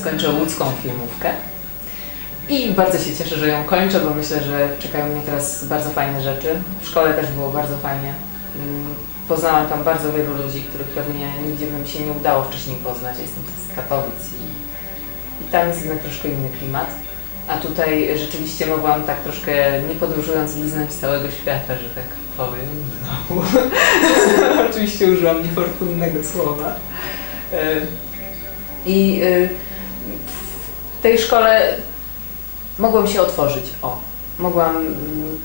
kończę łódzką filmówkę. I bardzo się cieszę, że ją kończę, bo myślę, że czekają mnie teraz bardzo fajne rzeczy. W szkole też było bardzo fajnie. Mm, Poznałam tam bardzo wielu ludzi, których pewnie nigdzie by mi się nie udało wcześniej poznać. Jestem z Katowic i, i tam jest jednak troszkę inny klimat. A tutaj rzeczywiście mogłam tak troszkę, nie podróżując, liznąć całego świata, że tak powiem. Znowu. Oczywiście użyłam niefortunnego słowa. E, I e, w tej szkole mogłam się otworzyć. O, mogłam mm,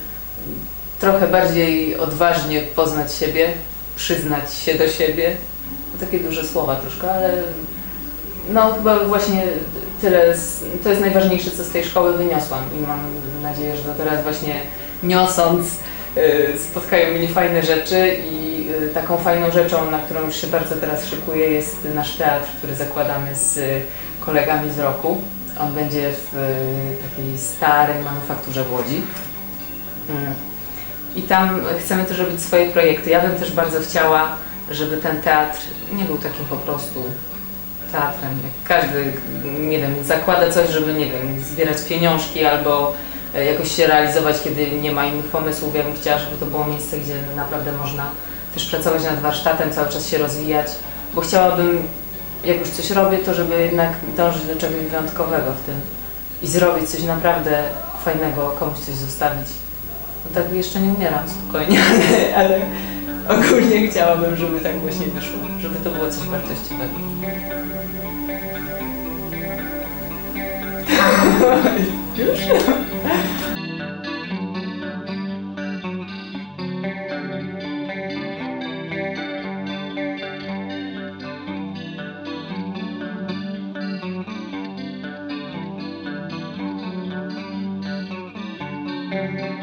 trochę bardziej odważnie poznać siebie, przyznać się do siebie. To takie duże słowa troszkę, ale no chyba właśnie tyle, z, to jest najważniejsze, co z tej szkoły wyniosłam i mam nadzieję, że teraz właśnie niosąc y, spotkają mnie fajne rzeczy i taką fajną rzeczą, na którą już się bardzo teraz szykuję jest nasz teatr, który zakładamy z kolegami z roku. On będzie w y, takiej starej manufakturze w Łodzi. Mm. I tam chcemy też robić swoje projekty. Ja bym też bardzo chciała, żeby ten teatr nie był takim po prostu teatrem. Każdy, nie wiem, zakłada coś, żeby, nie wiem, zbierać pieniążki albo e, jakoś się realizować, kiedy nie ma innych pomysłów. Ja bym chciała, żeby to było miejsce, gdzie naprawdę można też pracować nad warsztatem, cały czas się rozwijać, bo chciałabym, jak już coś robię, to żeby jednak dążyć do czegoś wyjątkowego w tym i zrobić coś naprawdę fajnego, komuś coś zostawić. No tak jeszcze nie umieram spokojnie, ale, ogólnie chciałabym, żeby tak właśnie wyszło, żeby to było coś wartościowego. Już? Música